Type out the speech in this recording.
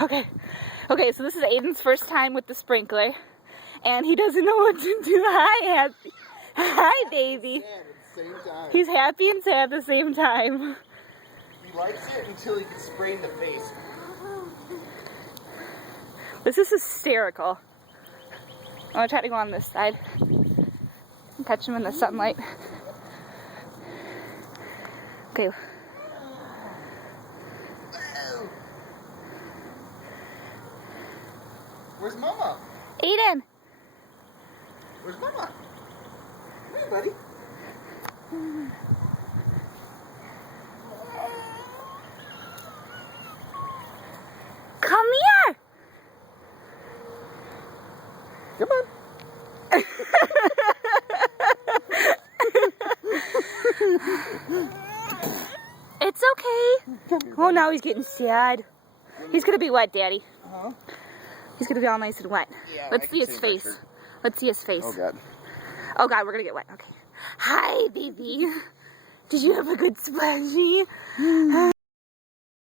Okay. Okay, so this is Aiden's first time with the sprinkler, and he doesn't know what to do. Hi, happy. Hi, baby. He's happy and sad at the same time. He likes it until he gets sprayed in the face. This is hysterical. I'm gonna try to go on this side and catch him in the sunlight. Okay. Where's Mama? Aiden! Where's Mama? Come here, buddy. Come here! Come on. It's okay. Oh, now he's getting sad. He's gonna be wet, Daddy. Uh-huh. He's gonna be all nice and wet. Yeah, Let's see his face. Let's see his face. Oh, God. Oh, God, we're gonna get wet. Okay. Hi, baby. Did you have a good splashy?